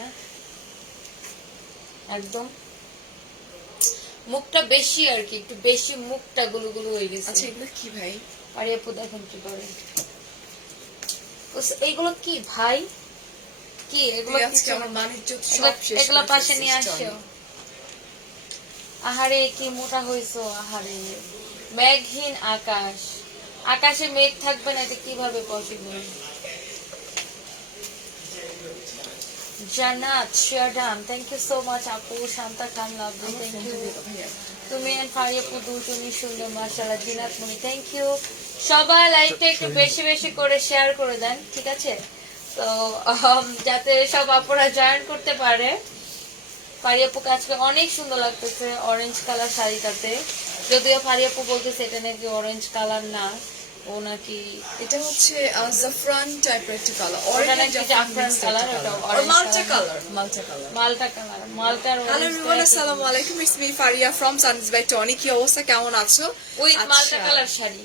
না একদম মুখটা বেশি আর কি, একটু বেশি মুখটা গুলো গুলো হয়ে গেছে। আচ্ছা এগুলো কি ভাই? আরে আপু দেখেন কি করে এইগুলো কি ভাই, কি এগুলো? আজকে আমার মানিজ্য সব শেষ, এগুলো পাশে নিয়ে আসো। আহারে কি মোটা হইছো, আহারে। মেঘহীন আকাশ, আকাশে মেঘ থাকবে না, এটা কিভাবে পসিবল? জান্নাত শিয়াডাম, থ্যাংক ইউ সো মাচ আপু। শান্তা খান লাভলি, থ্যাংক ইউ। তুমি এন্ড ফারিয়াপু দুজনই সুন্দর মাশাআল্লাহ। জিনাত মুনি, থ্যাংক ইউ। সবাই লাইভটা একটু বেশি বেশি করে শেয়ার করে দেন, ঠিক আছে? তো যাতে সব আপুরা জয়েন করতে পারে। ফারিয়াপুকে আজকে অনেক সুন্দর লাগতেছে অরেঞ্জ কালার শাড়িটাতে, যদিও ফারিয়াপু বলতেছে এটা নাকি অরেঞ্জ কালার না, ও নাকি এটা হচ্ছে জাফরান টাইপের একটা কালার, ওটা নাকি জাফরান কালার, ওটা অরেঞ্জ মাল্টা কালার, মাল্টা কালার, মালটা কালার, মালটার হ্যালো এভরিওয়ান, আসসালামু আলাইকুম, it's me Faria from Suns by Tony. কি অবস্থা, কেমন আছো? উইথ মালটা colour sari,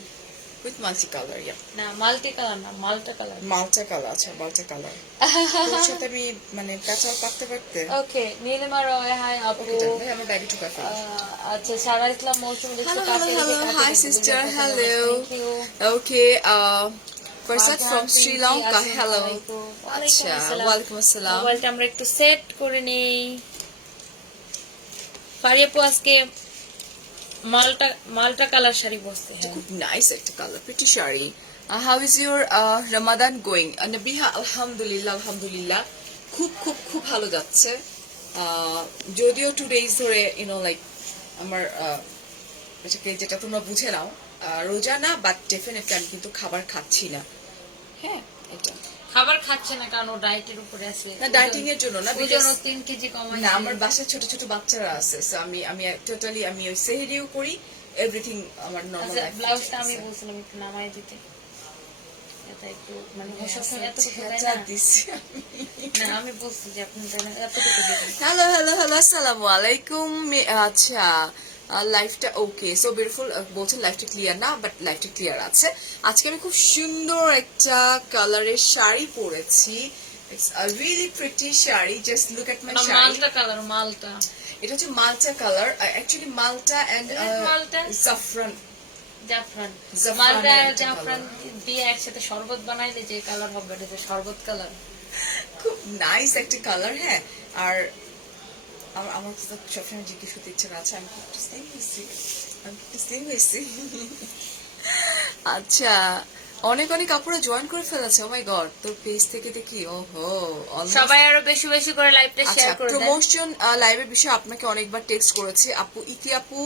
with multi colour, ইয়া না মাল্টি কালার না, মালটা কালার, মাল্টা কালার। আচ্ছা মাল্টা কালার, তোর সাথে আমি মানে প্যাচাল পাকতে পারতে। ওকে নীলিমা রয়, হাই আপু। ভাই আমার ব্যাগে ঢুকা ফেল। আচ্ছা সারা ইসলাম মৌসুমী দেখছো কাকে? Hello hi sister, hello. Okay Farsat from Sri Lanka, hello. আচ্ছা ওয়ালাইকুম আসসালাম। মোবাইলটা আমরা একটু সেট করে নেই। ফারিয়াপু আজকে মালটা মালটা কালার শাড়ি বসছে, হ্যাঁ খুব নাইস একটা colour, pretty sari. How is your Ramadan going? Nabiha আলহামদুলিল্লাহ, আলহামদুলিল্লাহ খুব খুব খুব ভালো যাচ্ছে। যদিও 2 days ধরে লাইক আমার এটাকে যেটা তোমরা বুঝে নাও রোজা না, বাট ডেফিনেটলি আমি কিন্তু খাবার খাচ্ছি না। হ্যাঁ এটা খাবার খাচ্ছে না কারণ ও ডায়েটের উপরে আছে না, ডায়েটিং এর জন্য না, ওই জন্য 3 কেজি কমাইছে না, আমার বাসায় ছোট ছোট বাচ্চারা আছে, সো আমি আমি টোটালি আমি ওই সেহরিও করি, এভরিথিং আমার নরমাল লাইফ। ব্লাউজটা আমি বলছিলাম একটু নামাই দিতে, এটা একটু মানে এতটুকু দেয় না। না আমি বলছি যে আপনি এতটুকু দিবেন। হ্যালো হ্যালো হ্যালো, আসসালামু আলাইকুম। আচ্ছা লাইফটা ওকে, সো বিউটিফুল বলছেন লাইফটা ক্লিয়ার না, বাট লাইফটা ক্লিয়ার আছে। আজকে আমি খুব সুন্দর একটা কালারের শাড়ি পরেছি, it's a really pretty sari, just look at my sari. মালটা কালার, মালটা, এটা হচ্ছে মাল্টা কালার, অ্যাকচুয়ালি মাল্টা এন্ড জাফরান, জাফরান, মালটা জাফরান দিয়ে একসাথে শরবত বানাইলে যে কালার হবে এটা যে শরবত কালার, খুব নাইস একটা কালার। হ্যাঁ, আর আমার সবসময় জিজ্ঞেস করতে ইচ্ছা আছে আমি খুব স্লিম হয়েছি। আচ্ছা অনেক অনেক আপুরা জয়েন করে ফেলেছে, ও মাই গড, তোর পেজ থেকে দেখি। ওহো, সবাই আরো বেশি বেশি করে লাইভটা শেয়ার করে দেন। প্রমোশন লাইভের বিষয়ে আপনাকে অনেকবার টেক্সট করেছি আপু, ইতি আপু,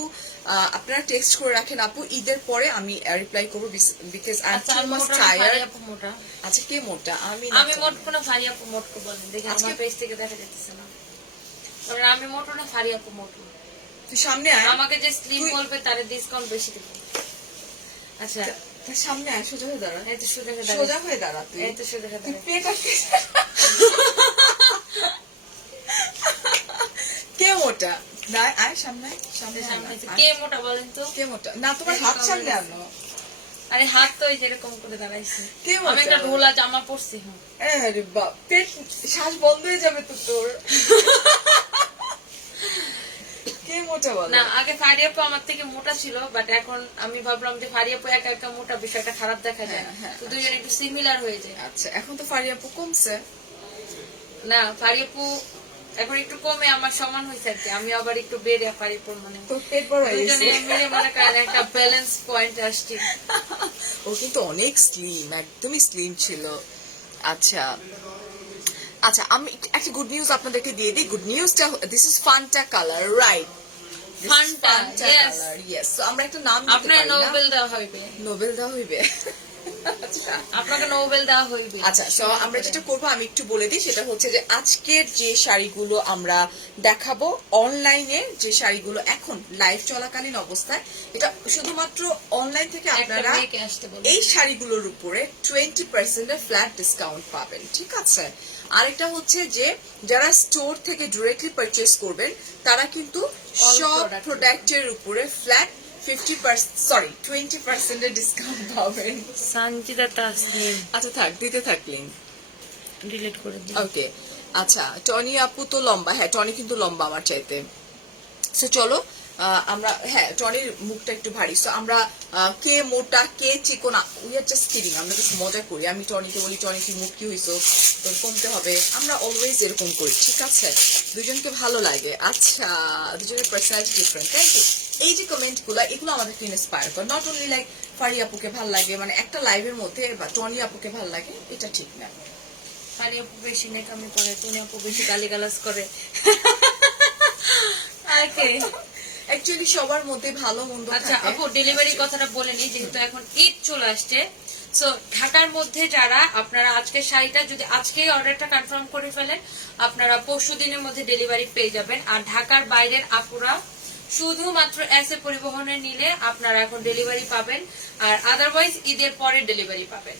আপনারা টেক্সট করে রাখেন আপু, ঈদের পরে আমি রিপ্লাই করব, because I am too much tired. আচ্ছা কে মোটা? আমি মোট কোন ফারি আপু মোট কো বলেন দেখি, আমার পেজ থেকে দেখা যাচ্ছে না। তবে আমি মোটো না, ফারি আপু মোটো। তুই সামনে আয়, আমাকে যে স্লিম বলবে তারে ডিসকাউন্ট বেশি দেব। আচ্ছা তার সামনে আয়, সোজা হয়ে দাঁড়া। এই তো সোজা হয়ে দাঁড়া, তুই এই তো সোজা হয়ে দাঁড়া। কে মোটা? না আয় সামনে, সামনে কে মোটা বলেন তো? কে মোটা? না তোমার হাত সামনে আনো। আরে হাত তো যেরকম করে দাঁড়াইছে, কে মোটা? আমি একটা ঢোলা জামা পরছি। হ্যাঁ আরে বাপ, পেট শ্বাস বন্ধ হয়ে যাবে তো তোর। কে মোটা বল? না আগে ফারিয়াপু আমার থেকে মোটা ছিল, বাট এখন আমি ভাবলাম যে ফারিয়াপু একা একা মোটা, বিষয়টা খারাপ দেখা যায়, তো দুইজন একটু সিমিলার হয়ে যায়। আচ্ছা এখন তো ফারিয়াপু কমছে না, ফারিয়াপু এখন একটু কমে আমার সমান হয়েছে আর কি, আমি আবার একটু বেড়ে ফারিয়াপুর মানে তোর পেট বড় হয়ে গেছে, দুজনে মিলে মনে করেন একটা ব্যালেন্স পয়েন্ট আসছে। ও কিন্তু অনেক স্লিম, একদমই স্লিম ছিল। আচ্ছা আচ্ছা আমি একটা গুড নিউজ আপনাদেরকে দিয়ে দিই। গুড নিউজটা, this is Fanta colour, right? Fanta, yes yes. So আমরা একটা নাম দিতে আপনার পারি না? নোবেল দেওয়া হইবে। নোবেল দেওয়া হইবে? আপনাকে নোবেল দেওয়া হইবে। আচ্ছা, সো আমরা যেটা করবো আমি একটু বলে দিই, সেটা হচ্ছে যে আজকের যে শাড়িগুলো আমরা দেখাবো অনলাইনে, যে শাড়িগুলো এখন লাইভ চলাকালীন অবস্থায়, এটা শুধুমাত্র অনলাইন থেকে আপনারা এই শাড়িগুলোর উপরে 20% ফ্ল্যাট ডিসকাউন্ট পাবেন, ঠিক আছে? আরেকটা হচ্ছে যে যারা স্টোর থেকে ডিরেক্টলি পারচেজ করবেন তারা কিন্তু সব প্রোডাক্টের উপরে ফ্ল্যাট 20% ডিসকাউন্ট পাবেন। সঞ্চিতা তাসনিম, আচ্ছা থাক, দিতে থাকলেন, ডিলিট করে দিন। ওকে। আচ্ছা টনি আপু তো লম্বা, হ্যাঁ টনি কিন্তু লম্বা আমার চাইতে। সো চলো আমরা, হ্যাঁ টনির মুখটা একটু ভারী, সো আমরা কে মোটা কে চিকন, উই আর জাস্ট কিডিং, আমরা জাস্ট মজা করি। আমি টনিকে বলি টনি কি মুখ কি হইছো, তোর কমতে হবে, আমরা অলওয়েজ এরকম করি, ঠিক আছে? দুজনকে ভালো লাগে। আচ্ছা দুজনের পার্সোনালিটি ডিফারেন্ট, থ্যাংক ইউ। এই যে কমেন্ট গুলা এগুলো আমাদেরকে ইন্সপায়ার করে, নট অনলি লাইক ফারি আপুকে ভাল লাগে, মানে একটা লাইভের মধ্যে বা টনি আপুকে ভাল লাগে, এটা ঠিক না। ফারি আপু বেশি নেকামি করে, টনি আপু বেশি গালিগালাজ করে। Okay. অ্যাকচুয়ালি সবার মধ্যে ভালো মন্দ আচ্ছা থাকে। আপু ডেলিভারি কথাটা বলে নি, যেহেতু এখন ঈদ চলে আসছে, সো ঢাকার মধ্যে যারা আপনারা আজকে শাড়িটা যদি আজকেই অর্ডারটা কনফার্ম করে ফেলেন, আপনারা পরশু দিনের মধ্যে ডেলিভারি পেয়ে যাবেন। আর ঢাকার বাইরের আপুরা শুধুমাত্র এসে পরিবহনে নিলে আপনারা এখন ডেলিভারি পাবেন, আর আদারওয়াইজ ঈদের পরে ডেলিভারি পাবেন।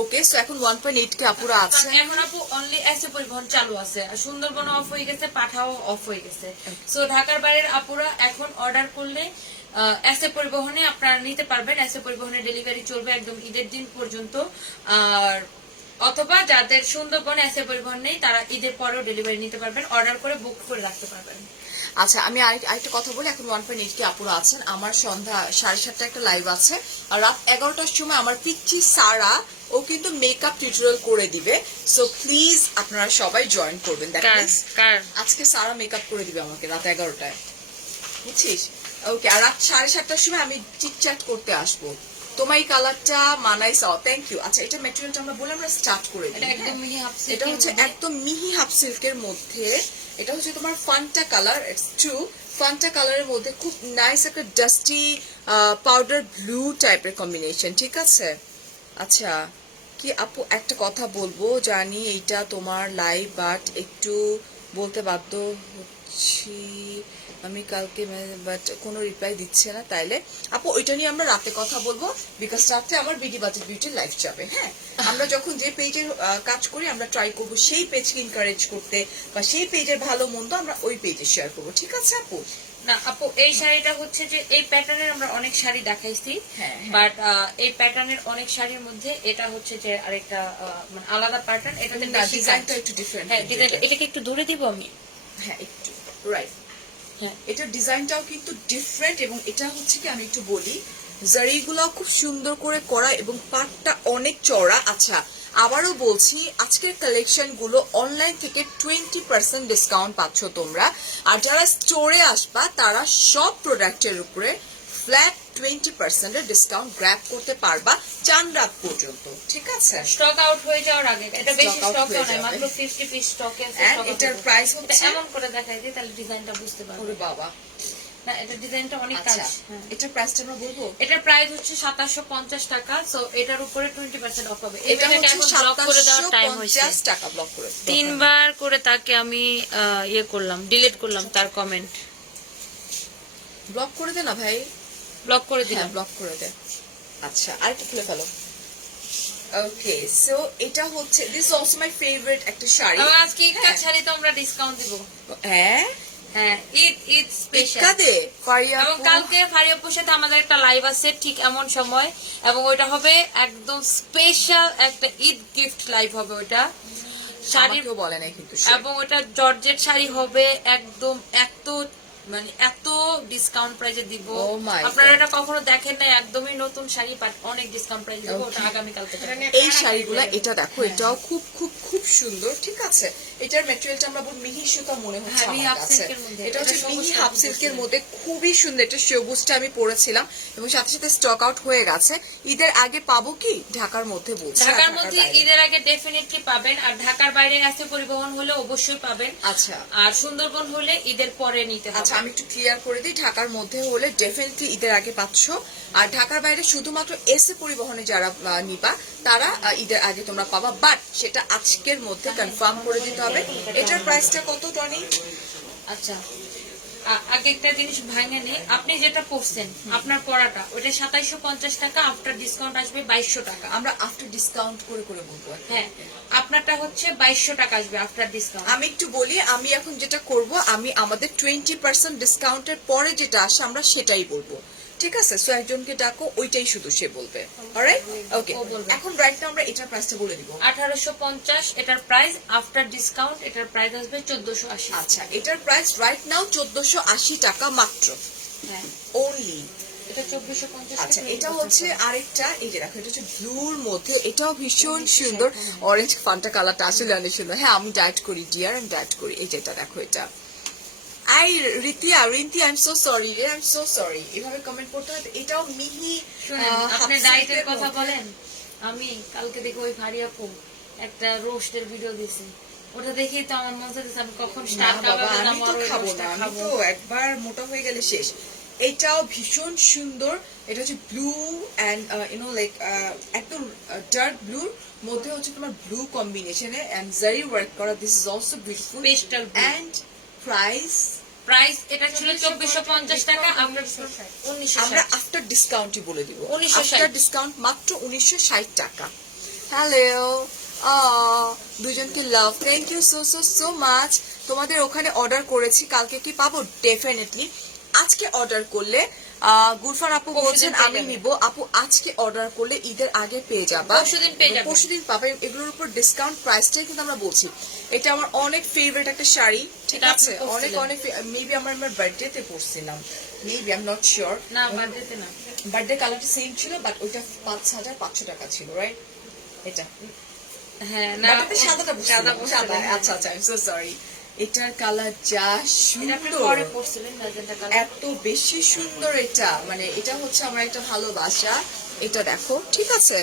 ওকে, সো এখন 1.8 কে আপুরা আছে। এখন আপু অনলি এসে পরিবহন চালু আছে, আর সুন্দরবন অফ হয়ে গেছে, পাঠাও অফ হয়ে গেছে। সো ঢাকার বাইরের আপুরা এখন অর্ডার করলে এসে পরিবহনে আপনারা নিতে পারবেন। এসে পরিবহনে ডেলিভারি চলবে একদম ঈদের দিন পর্যন্ত। আর অথবা যাদের সুন্দরবন এসে পরিবহন নেই, তারা ঈদের পরেও ডেলিভারি নিতে পারবেন, অর্ডার করে বুক করে রাখতে পারবেন। আচ্ছা আমি আরেকটা কথা বলি, এখন 1.8 কে আপুরা আছেন। আমার সন্ধ্যা 7:30 একটা লাইভ আছে, আর রাত 11টার সময় আমার পিচ্চি সারা ও কিন্তু মেকআপ টিউটোরিয়াল করে দিবে। সো প্লিজ আপনারা সবাই জয়েন করবেন। আজকে সারা মেকআপ করে দিবে আমাকে রাত 11টায়, বুঝছিস? ওকে, আর রাত 7:30টার সময় আমি চিটচ্যাট করতে আসবো। তোমার এই কালারটা মানাইছে, থ্যাংক ইউ। আচ্ছা এটা ম্যাটেরিয়ালটা আমরা বলে আমরা স্টার্ট করে দিই। একদম মিহি হাফ সিল্ক, এটা হচ্ছে একদম মিহি হাফ সিল্কের মধ্যে, এটা হচ্ছে তোমার Fanta colour, it's true Fanta কালারের মধ্যে খুব নাইস একটা ডাস্টি পাউডার ব্লু টাইপের কম্বিনেশন, ঠিক আছে? আচ্ছা কি আপু একটা কথা বলবো, জানি এইটা তোমার লাইভ, বাট একটু বলতে বাধ্য হচ্ছি আমি কালকে, বাট কোনো রিপ্লাই দিচ্ছে না। তাইলে আপু ওইটা নিয়ে আমরা রাতে কথা বলবো, বিকজ রাতে আমার বিডি বাজেট বিউটির লাইভ যাবে। হ্যাঁ, আমরা যখন যে পেজের কাজ করি আমরা ট্রাই করবো সেই পেজকে এনকারেজ করতে, বা সেই পেজের ভালো মন্দ আমরা ওই পেজে শেয়ার করবো, ঠিক আছে আপু? না আপু এই শাড়িটা হচ্ছে যে এই প্যাটার্নের আমরা অনেক শাড়ি দেখাইছি, হ্যাঁ, হ্যাঁ। বাট এই প্যাটার্নের অনেক শাড়ির মধ্যে এটা হচ্ছে যে আরেকটা মানে আলাদা প্যাটার্ন, এটাতে বেশি ডিজাইনটা একটু ডিফারেন্ট। হ্যাঁ ডিজাইনটা, এটাকে একটু ধরে দিব আমি। হ্যাঁ একটু রাইট, হ্যাঁ এটার ডিজাইনটাও কিন্তু ডিফারেন্ট, এবং এটা হচ্ছে কি আমি একটু বলি, জারিগুলো খুব সুন্দর করে করা এবং পাটটা অনেক চওড়া। আচ্ছা আবারও বলছি, আজকের কালেকশন গুলো অনলাইন থেকে 20% ডিসকাউন্ট পাচ্ছ তোমরা, আর যারা স্টোরে আসবা তারা সব প্রোডাক্টের উপরে ফ্ল্যাট 20% এর ডিসকাউন্ট গ্র্যাব করতে পারবা চান রাত পর্যন্ত, ঠিক আছে? স্টক আউট হয়ে যাওয়ার আগে, এটা বেশি Stock out স্টক হয়ে নাই, যাবে। মাত্র 50 পিস স্টকে আছে। And এটার প্রাইস হচ্ছে, এমন করে দেখাই দিই তাহলে ডিজাইনটা বুঝতে পারবে। ওরে বাবা, না এটা ডিজাইনটা অনেক কাজ। আচ্ছা এটার প্রাইসটা আমরা বলবো। এটার প্রাইস হচ্ছে 2750 টাকা, সো এটার উপরে 20% অফ হবে। এটা হচ্ছে ব্লক করে দেওয়ার টাইম হয়েছে, 750 টাকা ব্লক করে। 3বার করে তাকে আমি ইয়ে করলাম, ডিলিট করলাম তার কমেন্ট। ব্লক করে দে না ভাই, ব্লক করে হ্যাঁ দিলাম। ব্লক করে দে। আচ্ছা আরেকটা খুলে ফেলো। ওকে, সো এটা হচ্ছে দিস অলসো মাই ফেভারিট একটা শাড়ি। এবং আজকে একটা শাড়ি তো আমরা ডিসকাউন্ট দিব। হ্যাঁ হ্যাঁ ঈদ স্পেশাল। কাদে ফারিয়া এবং কালকে ফারিয়া আপুর সাথে আমাদের একটা লাইভ আছে ঠিক এমন সময়, এবং ওইটা হবে একদম স্পেশাল একটা ঈদ গিফট লাইভ হবে ওইটা। শাড়ির শাড়িও বলে না কিন্তু এবং ওটা জর্জেট শাড়ি হবে, একদম এত মানে এত ডিসকাউন্ট প্রাইসে দিব। Oh my আপনারা God. এটা কখনো দেখেন না, একদমই নতুন শাড়ি, অনেক ডিসকাউন্ট প্রাইসে দিব। ওটা আগামী কালকে এই শাড়িগুলা, এটা দেখো এটাও খুব খুব খুব সুন্দর, ঠিক আছে? এটার ম্যাটেরিয়ালটা আমরা বল মিহি সুতা মনে হচ্ছে হ্যাঁ, মিহি আমার half কাছে। silk এর মধ্যে। এটা হচ্ছে এটা মিহি সবুজ হাফ সবুজ সিল্কের ছিল। মধ্যে খুবই সুন্দর। এটা সবুজটা আমি পরেছিলাম এবং সাথে সাথে স্টক আউট হয়ে গেছে। ঈদের আগে পাবো কি ঢাকার মধ্যে বলছি? ঢাকার মধ্যে ঈদের আগে ডেফিনেটলি পাবেন, আর ঢাকার বাইরে আছে পরিবহন হলে অবশ্যই পাবেন। আচ্ছা আর সুন্দরবন হলে ঈদের পরে নিতে হবে। আচ্ছা আমি একটু ক্লিয়ার করে দিই, ঢাকার মধ্যে হলে ডেফিনেটলি ঈদের আগে পাচ্ছ, আর ঢাকার বাইরে শুধুমাত্র এসে পরিবহনে যারা নিবা তারা ঈদের আগে তোমরা পাবা, বাট সেটা আজকের মধ্যে কনফার্ম করে দিতে হবে। এটার প্রাইসটা কত টনি? আচ্ছা আগে একটা জিনিস ভাঙে নেই, আপনি যেটা পড়ছেন আপনার পড়াটা ওইটা 2750 টাকা, আফটার ডিসকাউন্ট আসবে 2200 টাকা। আমরা আফটার ডিসকাউন্ট করে করে বলবো। হ্যাঁ আপনারটা হচ্ছে 2200 টাকা আসবে আফটার ডিসকাউন্ট। আমি একটু বলি, আমি এখন যেটা করব, আমি আমাদের 20% ডিসকাউন্টের পরে যেটা আসে আমরা সেটাই বলবো। ঠিক আছে, সো একজনকে ডাকো, ওইটাই শুধু সে বলবে। অলরাইট, ওকে। ও বলবে। এখন রাইট নাও আমরা এটার প্রাইসটা বলে দিব। 1850 এটার প্রাইস, আফটার ডিসকাউন্ট এটার প্রাইস আসবে 1480। আচ্ছা, এটার প্রাইস রাইট নাও 1480 টাকা মাত্র, হ্যাঁ অনলি। এটা 2450। আচ্ছা, এটা হচ্ছে আরেকটা, এই যে দেখো, এটা হচ্ছে ব্লুর মধ্যে, এটাও ভীষণ সুন্দর। অরেঞ্জ ফান্টা কালারটা আসলে অনেক সুন্দর। হ্যাঁ, আমি ডায়েট করি ডিয়ার, আমি ডায়েট করি। এই যেটা দেখো, এটা Rinti, I am so sorry রে, আই এম সো সরি, এভাবে কমেন্ট করতে হয়। এটাও মিহি শুনেন, আপনি ডায়েটের কথা বলেন, আমি কালকে দেখি ওই ভারী আপু একটা রোস্টের ভিডিও দিছে, ওটা দেখেই তো আমার মনে হচ্ছে আমি কখন না স্টার্ট বাবা, খাবো, আমি তো খাবো না, আমি তো একবার মোটা হয়ে গেলে শেষ। এটাও ভীষণ সুন্দর। এটা হচ্ছে ব্লু অ্যান্ড ইউনো লাইক একদম ডার্ক ব্লুর মধ্যে হচ্ছে তোমার ব্লু কম্বিনেশনে এন্ড জারি ওয়ার্ক করা। This is also beautiful pastel and price price এটা ছিল 2450 টাকা, আমরা 1960। আফটার ডিসকাউন্টই বলে দিব। 1960 আফটার ডিসকাউন্ট মাত্র 1960 টাকা। হ্যালো, দুজনকে love, thank you so so so much. তোমাদের ওখানে অর্ডার করেছি, কালকে কি পাবো? ডেফিনেটলি। আজকে অর্ডার করলে গুরফান আপু বলছেন আমি নিব। আপু আজকে অর্ডার করলে ঈদের আগে পেয়ে যাবা, পরশুদিন পেয়ে যাবে। পরশুদিন পাবে। এগুলোর উপর ডিসকাউন্ট প্রাইসটাই কিন্তু আমরা বলছি। এটা আমার অনেক ফেভারিট একটা শাড়ি, ঠিক এটা আছে? আপনি অনেক পরছিলেন। অনেক মেবি আমার বার্থডেতে পরছিলাম, maybe I am not sure. না বার্থডেতে না, বার্থডে কালারটা সেম ছিল, বাট ওইটা 5500 টাকা ছিল, রাইট? এটা হ্যাঁ না বার্থডেতে সাদাটা সাদা পরছিলাম, সাদা। আচ্ছা আচ্ছা, আই এম সো সরি। এটার কালার যা এটা আপনি সুন্দর, পরে পড়ছিলেন ম্যাজেন্টা কালার। এত বেশি সুন্দর এটা, মানে এটা হচ্ছে আমার একটা ভালোবাসা। এটা দেখো, ঠিক আছে?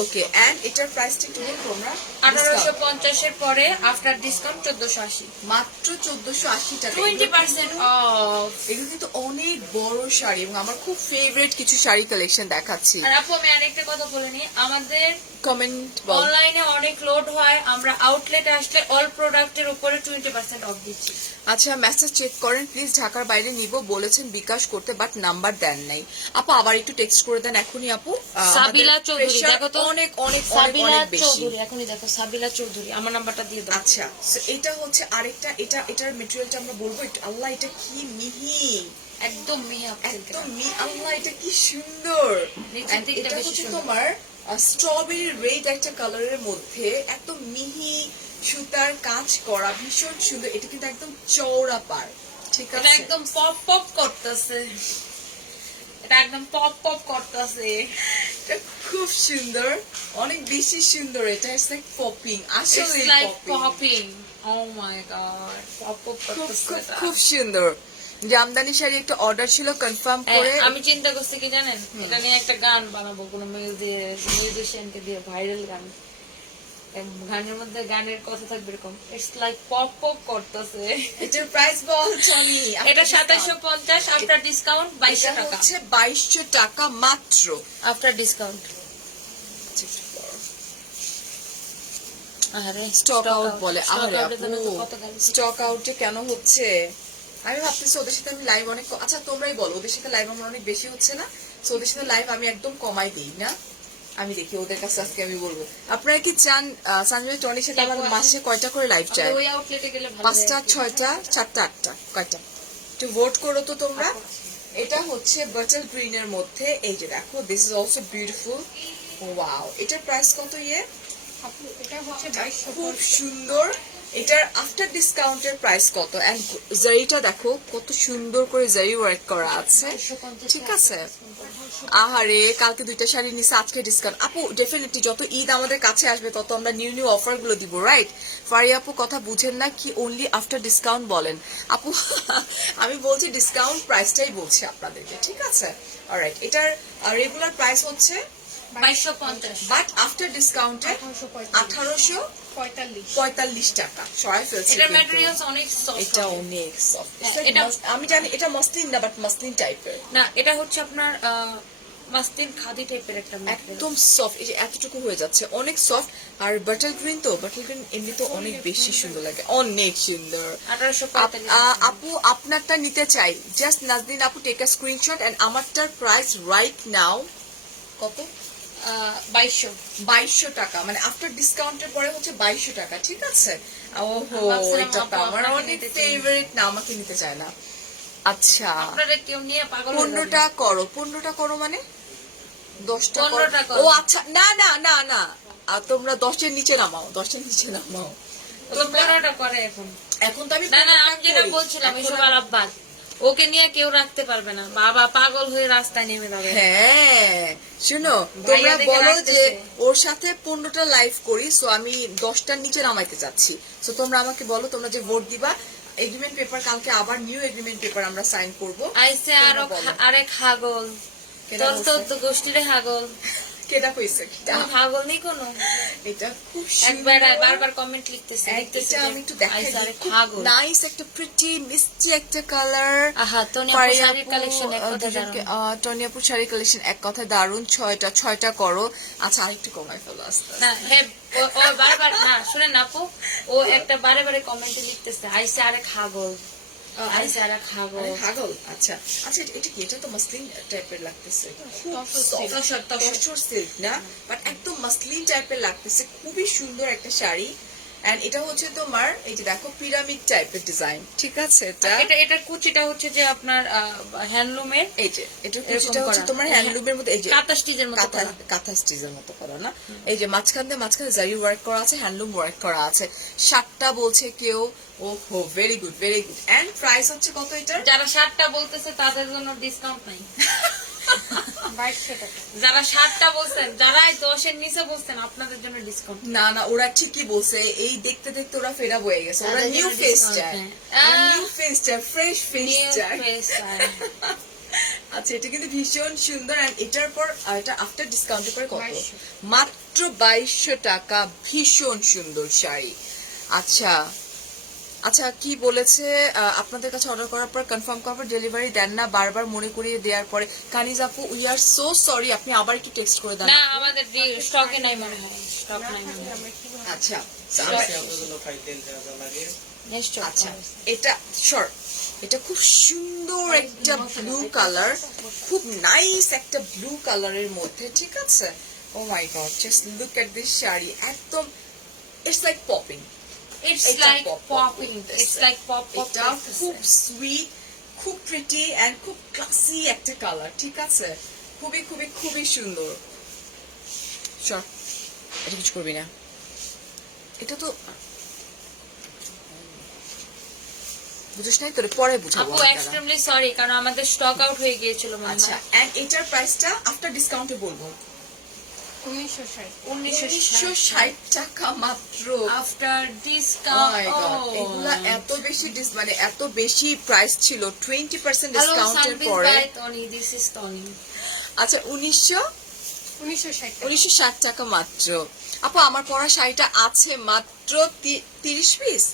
ওকে, এন্ড এটার প্রাইসটা একটু বলবো আমরা। 1850 এর পরে আফটার ডিসকাউন্ট 1480, মাত্র 1480 টাকা। 20% অফ। এগুলো কিন্তু অনেক বড় শাড়ি এবং আমার খুব ফেভারিট কিছু শাড়ি কালেকশন দেখাচ্ছি। আর আপু আমি আরেকটা কথা বলে নিই, আমাদের কমেন্ট অনলাইনে অনেক লোড হয়, আমরা আউটলেটে আসলে অল প্রোডাক্টের উপরে 20% অফ দিচ্ছি। আচ্ছা, মেসেজ চেক করেন প্লিজ। ঢাকার বাইরে নিব বলেছেন বিকাশ করতে, বাট নাম্বার দেন নাই। আপু আবার একটু টেক্সট করে দেন এখনই আপু। সাবিলা চৌধুরী, দেখো তো অনেক অনেক সাবিলা অনেক বেশি। চৌধুরী, এখনই দেখো সাবিলা চৌধুরী, আমার নাম্বারটা দিয়ে দাও। আচ্ছা, so এটা হচ্ছে আরেকটা, এটার মেটেরিয়ালটা আমরা বলবো একটু। আল্লাহ, এটা কি মিহি, একদম মিহি আপু, একদম আল্লাহ, এটা কি সুন্দর। নিচের And দিকটা এটা বেশি হচ্ছে সুন্দর। তোমার স্ট্রবেরি রেড একটা কালারের মধ্যে একদম মিহি সুতার কাজ করা, ভীষণ সুন্দর। এটা কিন্তু একদম চওড়া পার, ঠিক এটা আছে? একদম পপ পপ করতেছে, এটা একদম পপ পপ করতেছে। এটা খুব সুন্দর, অনেক বেশি সুন্দর। এটা ইটস লাইক পপিং, আসলে It's like popping. popping. Oh my god. Pop pop খুব করতেছে খুব এটা। খুব সুন্দর। জামদানি শাড়ি একটা অর্ডার ছিল, কনফার্ম করে। আমি চিন্তা করছি কি জানেন, এটা নিয়ে একটা গান বানাবো, কোনো মিউজিশিয়ানকে দিয়ে, ভাইরাল গান। গানের মধ্যে গানের কথা থাকবে এরকম, ইটস লাইক পপ পপ করতেছে। এটার প্রাইস বল চলি। এটা 2750, আফটার ডিসকাউন্ট 2200 এটা টাকা। হচ্ছে 2200 টাকা মাত্র। After discount. আরে স্টক আউট বলে। আরে out এর জন্য তো আপু, কত গালি। স্টক আউটে কেন হচ্ছে? আমি ভাবতেছি ওদের সাথে আমি লাইভ অনেক আচ্ছা তোমরাই বলো, ওদের সাথে লাইভ আমার অনেক বেশি হচ্ছে না? সো ওদের সাথে লাইভ আমি একদম কমাই দিই না। আমি দেখি ওদের কাছে আজকে আমি বলবো। আপনারা কি চান সঞ্জয় টনির সাথে আমার মাসে কয়টা করে লাইভ চাই? ওই আউটলেটে গেলে ভালো। 5টা, 6টা, 4টা, 8টা, কয়টা? একটু ভোট করো তো তোমরা। এটা হচ্ছে বাটার গ্রিন এর মধ্যে, এই যে দেখো, this is also beautiful. Wow, এটার প্রাইস কত? এটা হচ্ছে খুব সুন্দর। এটার আফটার ডিসকাউন্টের প্রাইস কত? এন্ড জারিটা দেখো কত সুন্দর করে জারি ওয়ার্ক করা আছে, ঠিক আছে? আহারে, কালকে 2টা শাড়ি নিছে, আজকে ডিসকাউন্ট। আপু ডেফিনেটলি যত ঈদ আমাদের কাছে আসবে তত আমরা নিউ নিউ অফার গুলো দিব, রাইট? ফারিয়া আপু কথা বুঝেন না কি? অনলি আফটার ডিসকাউন্ট বলেন আপু। আমি বলছি ডিসকাউন্ট প্রাইসটাই বলছি আপনাদেরকে, ঠিক আছে? অলরাইট, এটার রেগুলার প্রাইস হচ্ছে 2250, বাট আফটার ডিসকাউন্টে 1845 টাকা। সরাই ফেলছি এটা কিন্তু। ম্যাটেরিয়ালস অনেক সফট। এটা অনেক সফট। এটা- আমি জানি এটা মসলিন না, বাট মসলিন টাইপের, না, এটা হচ্ছে আপনার মাস্তিন খাদি টাইপের একটা ম্যাটেরিয়াল। একদম সফট। এই যে এতটুকু হয়ে যাচ্ছে, অনেক সফট। আর বাটার গ্রিন তো, বাটার গ্রিন এমনিতে অনেক বেশি সুন্দর লাগে, অনেক সুন্দর। 1845। আপু আপনারটা নিতে চাই, জাস্ট নাজদিন আপু টেক আ স্ক্রিনশট এন্ড আমারটার প্রাইস রাইট নাও কত? 2200। 2200 টাকা, মানে আফটার ডিসকাউন্টের পরে হচ্ছে 2200 টাকা, ঠিক আছে? ওহো, ভাবছিলাম এটা তো আপু আমার আপনাকে অনেক নিতে চাই। ফেভারিট না, আমাকে নিতে চায় না। আচ্ছা আপনারা কেউ নিয়ে পাগল হয়ে যাবেন। 15টা করো মানে 10টা করো 15টা করো। ও আচ্ছা না না না না তোমরা 10-এর নিচে নামাও 10-এর নিচে নামাও ও তো 15টা করে এখন। এখন তো আমি না না 15টা আমি যেটা করি। বলছিলাম এখন এসব আর আব্বাস ওকে নিয়ে কেউ রাখতে পারবে না, বাবা পাগল হয়ে রাস্তায় নেমে যাবে। হ্যাঁ শুনো ভাইয়া তোমরা দেখে বলো যে রাখতেছে। ওর সাথে 15টা লাইভ করি, সো আমি 10টার নিচে নামাইতে চাচ্ছি। সো তোমরা আমাকে বলো তোমরা যে ভোট দিবা। এগ্রিমেন্ট পেপার কালকে আবার নিউ এগ্রিমেন্ট পেপার আমরা সাইন করব। আইসে আরো তোমরা বলো। আরেক হাগল, কেডা তোর বলছে? তো গোষ্ঠীরে হাগল। কেটা কইছে তুমি হাগল নেই কোনো? এটা খুব একবার সুন্দর। বারবার কমেন্ট লিখতেছে এটা আমি একটু দেখাই আইসে দিই। আরেক খুব হাগল। নাইস একটা প্রিটি মিষ্টি একটা কালার। আহা তনিয়া শাড়ির কালেকশন এক কথা দারুণ। টনিয়াপুর শাড়ি কালেকশন এক কথায় দারুণ। 6টা করো। আচ্ছা আরেকটু কমাই ফেলো আস্তে আস্তে। না হে ও বারবার না শুনে না আপু, ও একটা বারে বারে কমেন্টে লিখতেছে আইসে আরেক হাগল, আইসে আরেক হাগল। আরে হাগল আচ্ছা আচ্ছা এটা কি? এটা তো মাসলিন টাইপের লাগতেছে, তসর সিল্ক না, বাট একদম মাসলিন টাইপের লাগতেছে, খুবই সুন্দর একটা শাড়ি। এন্ড এটা হচ্ছে তোমার এই যে দেখো পিরামিড টাইপের ডিজাইন, ঠিক আছে? এটা এটা কুচিটা হচ্ছে যে আপনার হ্যান্ডলুমের এই যে এটা কুচিটা হচ্ছে তোমার হ্যান্ডলুমের মধ্যে, এই যে কাঁথা স্টিচের মতো করা। কাঁথা স্টিচের মতো করা না, এই যে মাঝখানে জারি ওয়ার্ক করা আছে, হ্যান্ডলুম ওয়ার্ক করা আছে। 7টা বলছে কেউ। ওহো very good very good. And price হচ্ছে কত এটার? যারা 7টা বলতেছে তাদের জন্য ডিসকাউন্ট নাই। 2200 টাকা। যারা 7টা বলছেন, যারা 10-এর নিচে বলছেন আপনাদের জন্য ডিসকাউন্ট। না না ওরা ঠিকই বলছে, এই দেখতে দেখতে ওরা ফেরা হয়ে গেছে, ওরা তাদের নিউ জন্য ফেস discount, চায়, হ্যাঁ। নিউ ফেস চায়, ফ্রেশ ফেস New চায়। face আর আচ্ছা এটা কিন্তু ভীষণ সুন্দর। আর এটার পর এটা আফটার ডিসকাউন্টের পরে কত? 2200 মাত্র 2200 টাকা। ভীষণ সুন্দর শাড়ি। আচ্ছা আচ্ছা কি বলেছে? আপনাদের কাছে অর্ডার করার পর কনফার্ম করার পর ডেলিভারি দেন না, বারবার মনে করিয়ে দেওয়ার পরে। কানিজ আপু উই আর সো সরি, আপনি আবার একটু টেক্সট করে দেন। না আমাদের স্টকে নাই মনে হয়, স্টক নাই মনে হয়। আচ্ছা নেক্সট আচ্ছা এটা শর্ট, এটা খুব সুন্দর একটা ব্লু কালার, খুব নাইস একটা ব্লু কালারের মধ্যে, ঠিক আছে? Oh my God just look at this sari, একদম ইটস লাইক পপিং। ইটস এটা লাইক pop পপিং, করতেছে। It's like pop pop. এটা খুব সুইট, খুব প্রিটি এন্ড খুব ক্লাসি একটা কালার, ঠিক আছে? খুবই খুবই খুবই সুন্দর। শর্ট এটা কিছু করবি না, এটা তো বুঝিস নাই তোরে, পরে বুঝাবো আপু এক্সট্রিমলি সরি কারণ আমাদের স্টক আউট হয়ে গিয়েছিল মনে আচ্ছা হয়। এন্ড এটার প্রাইসটা আফটার ডিসকাউন্টে বলবো 1960 টাকা মাত্র। After Oh my discount. God, এগুলা এত বেশি মানে এত বেশি প্রাইস ছিল 20% হ্যালো ডিসকাউন্টের সামথিং পরে। By Tony, this is Tony. আচ্ছা 1960 টাকা মাত্র। আপু আমার পরা শাড়িটা আছে মাত্র 30 পিস,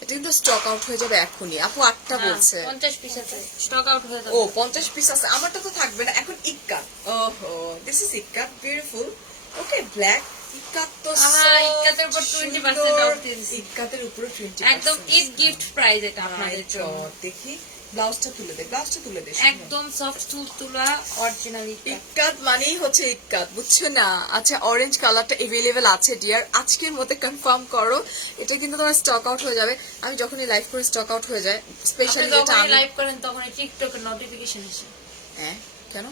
এটা কিন্তু স্টক আউট হয়ে যাবে এখনই। আপু 8টা বলছে। 50 পিস আছে, স্টক আউট হয়ে যাবে। ও 50 পিস আছে, আমারটা তো থাকবে না এখন। ইক্কাত, ওহো this is ikat, beautiful. Okay black ইক্কাত তো ইক্কাতের উপর 20% অফ দিয়েছি। ইক্কাতের উপরে 20%। একদম ঈদ গিফট প্রাইস এটা আপনাদের জন্য। দেখি ব্লাউজটা তুলে দে, ব্লাউজটা তুলে দে। একদম সফট তুলতুলা অরিজিনাল ইক্কাত মানেই হচ্ছে ইক্কাত, বুঝছো না? আচ্ছা অরেঞ্জ কালারটা এভেলেবেল আছে ডিয়ার, আজকের মধ্যে কনফার্ম করো। এটা কিন্তু তোমার স্টক আউট হয়ে যাবে। আমি যখনই লাইভ করে স্টক আউট হয়ে যায়, স্পেশালি আপনি যেটা যখন আমি লাইভ করেন তখন টিকটকের নোটিফিকেশন আসে। হ্যাঁ কেন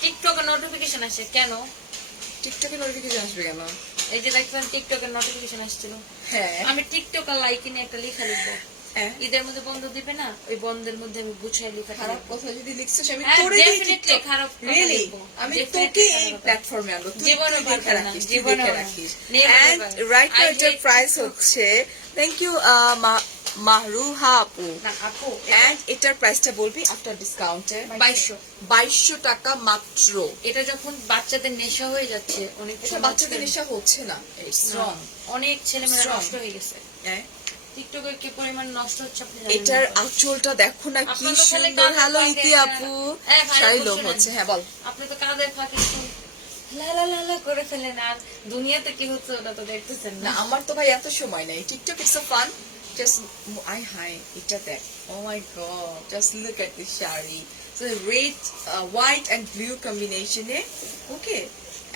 টিকটকের নোটিফিকেশন আসে কেন? টিকটকে নোটিফিকেশন আসবে কেন? এই যে দেখলাম টিকটকের নোটিফিকেশন আসছিল। হ্যাঁ আমি টিকটকের লাইক নিয়ে একটা লেখা লিখবো। হ্যাঁ ঈদের মধ্যে বন্ধ দিবে না, ওই বন্ধের মধ্যে আমি গুছাই লেখা খারাপ কথা যদি লিখছিস আমি হ্যাঁ, করে দিই definitely টিকটক। খারাপ কথা রিয়েলি লিখবো। আমি Definitely তোকে এই খারাপ কথা। প্ল্যাটফর্মে আনবো, তুই জীবনেও তুই দেখে পারবো না, রাখিস, তুই জীবনেও দেখে না। রাখিস। Never and ever. Right I এটার hate প্রাইস TikTok. হচ্ছে থ্যাংক ইউ মাহরুহা আপু। না আপু এন্ড এটার প্রাইসটা বলবি আফটার ডিসকাউন্টে 2200। 2200 টাকা মাত্র। এটা যখন বাচ্চাদের নেশা হয়ে যাচ্ছে অনেক এটা সময় বাচ্চাদের নেশা হচ্ছে না, স্ট্রং। অনেক ছেলেমেয়েরা Strong. নষ্ট হয়ে গেছে। হ্যাঁ টিকটকের কি পরিমাণ নষ্ট হচ্ছে আপনি জানেন এটার না। আঁচলটা দেখো না কি আপনার তো খালি সুন্দর। কাঁধের হ্যালো ফাঁকে ইতি একটা- আপু, ভাই, শাড়ি বলছো লোক না? হচ্ছে। হ্যাঁ বল। আপনি তো কাঁধের ফাঁকে একটু লালা লালা করে ফেলেন, আর দুনিয়াতে কি হচ্ছে ওটা তো দেখতেছেন না না। আমার তো ভাই এত সময় নেই। TikTok it's a fun, just I hi এটা দেখ। Oh my God just look at this sari, so red white and blue কম্বিনেশনে। ওকে